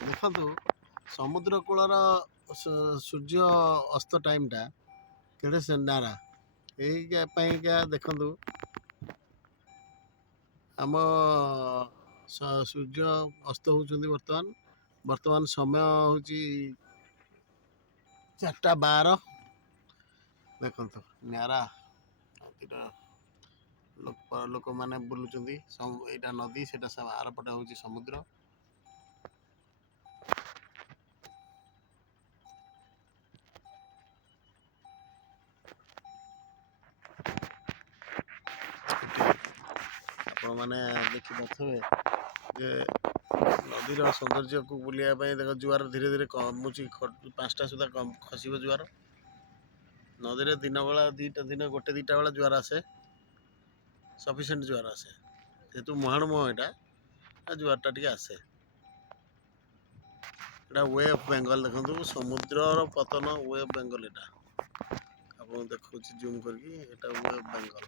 ଦେଖନ୍ତୁ ସମୁଦ୍ର କୂଳର ସୂର୍ଯ୍ୟ ଅସ୍ତ ଟାଇମ୍ଟା କେଡ଼େ ନାରା ଏଇ ପାଇଁକା ଦେଖନ୍ତୁ ଆମ ସୂର୍ଯ୍ୟ ଅସ୍ତ ହେଉଛନ୍ତି ବର୍ତ୍ତମାନ ସମୟ ହେଉଛି 4:12। ଦେଖନ୍ତୁ ନାରା ନଦୀର ଲୋକମାନେ ବୁଲୁଛନ୍ତି। ଏଇଟା ନଦୀ, ସେଇଟା ଆରପଟେ ହେଉଛି ସମୁଦ୍ର। ଆପଣମାନେ ଦେଖିପାରୁଥିବେ ଯେ ନଦୀର ସୌନ୍ଦର୍ଯ୍ୟକୁ ବୁଲିବା ପାଇଁ ଦେଖ ଜୁଆର ଧୀରେ ଧୀରେ କମୁଛି। 5ଟା ସୁଦ୍ଧା ଖସିବ ଜୁଆର। ନଦୀରେ ଦିନ ବେଳା ଗୋଟେ ଦୁଇଟା ବେଳେ ଜୁଆର ଆସେ, ସଫିସିଏଣ୍ଟ ଜୁଆର ଆସେ। ଯେହେତୁ ମୁହାଣ ଏଇଟା ଜୁଆରଟା ଟିକେ ଆସେ। ଏଇଟା ୱେ ଅଫ୍ ବେଙ୍ଗଲ। ଦେଖନ୍ତୁ ସମୁଦ୍ରର ପତନ ୱେ ଅଫ୍ ବେଙ୍ଗଲ। ଏଇଟା ଆପଣଙ୍କୁ ଦେଖାଉଛି ଜୁମ୍ କରିକି, ଏଇଟା ୱେ ଅଫ୍ ବେଙ୍ଗଲ।